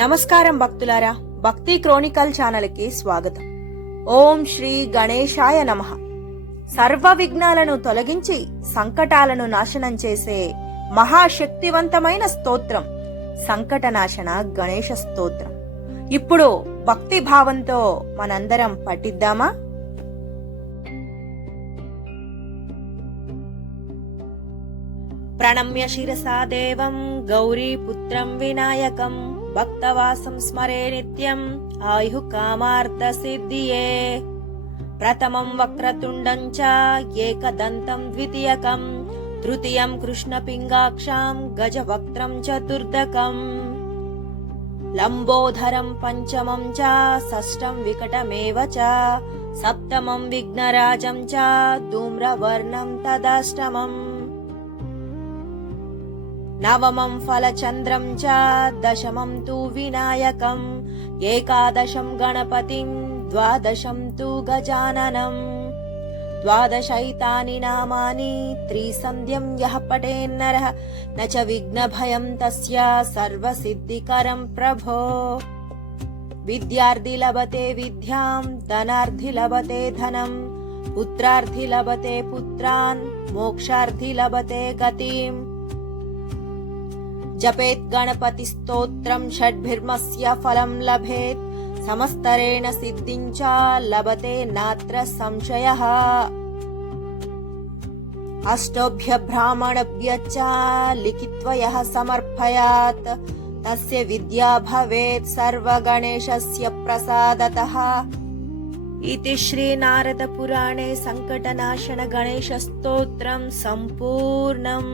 నమస్కారం భక్తులారా, భక్తి క్రోనికల్ ఛానల్ కి స్వాగతం. ఓం శ్రీ గణేశాయ నమః. సర్వ విఘ్నాలను తొలగించి సంకటాలను నాశనం చేసే మహాశక్తివంతమైన స్తోత్రం సంకటనాశన గణేశ స్తోత్రం. ఇప్పుడు భక్తి భావంతో మనందరం పఠిద్దామా? ప్రణమ్య శిరసా దేవం గౌరీపుత్రం వినాయకం భక్తవాసం స్మరే నిత్యం ఆయు కామార్థ సిద్ధియే. ప్రథమం వక్రతుండం చ ఏకదంతం ద్వితీయకం తృతీయం కృష్ణపింగాక్షాం గజవక్త్రం చతుర్దకం లంబోధరం పంచమం చ షష్టం వికటమేవ చ సప్తమం విఘ్నరాజం చ ధూమ్రవర్ణం తదాష్టమం నవమం ఫలచంద్రం చ దశమం తు వినాయకం ఏకాదశం గణపతిం ద్వాదశం తు గజాననం ద్వాదశైతాని నామాని త్రిసంధ్యం యః పఠేన్నరః న చ విఘ్నభయం తస్య సర్వసిద్ధికరం ప్రభో. విద్యార్థి లభతే విద్యాం ధనార్థి లభతే ధనం పుత్రార్థి లభతే పుత్రాన్ మోక్షార్థి లభతే గతిం. జపేత్ గణపతి స్తోత్రం షడ్భిర్మస్య ఫలం లభేత్ సమస్తరేణ సిద్ధిం చ లభతే నాత్ర సంశయః. అష్టోభ్య బ్రాహ్మణభ్య చ లిఖిత్వా యః సమర్పయాత్ తస్య విద్యా భవేత్ సర్వగణేశస్య ప్రసాదతః. ఇతి శ్రీ నారద పురాణే సంకటనాశన గణేశ స్తోత్రం సంపూర్ణం.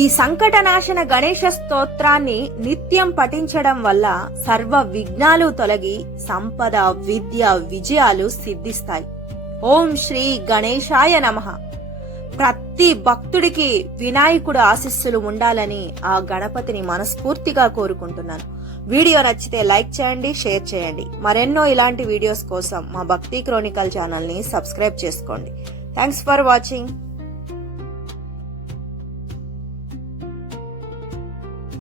ఈ సంకటనాశన గణేశ స్తోత్రాన్ని నిత్యం పఠించడం వల్ల సర్వ విఘ్నాలు తొలగి సంపద విద్య విజయాలు సిద్ధిస్తాయి. ఓం శ్రీ గణేశాయ నమః. ప్రతి భక్తుడికి వినాయకుడు ఆశీస్సులు ఉండాలని ఆ గణపతిని మనస్ఫూర్తిగా కోరుకుంటున్నాను. వీడియో నచ్చితే లైక్ చేయండి, షేర్ చేయండి. మరెన్నో ఇలాంటి వీడియోస్ కోసం మా భక్తి క్రోనికల్ ఛానల్ ని సబ్స్క్రైబ్ చేసుకోండి. Thanks for watching.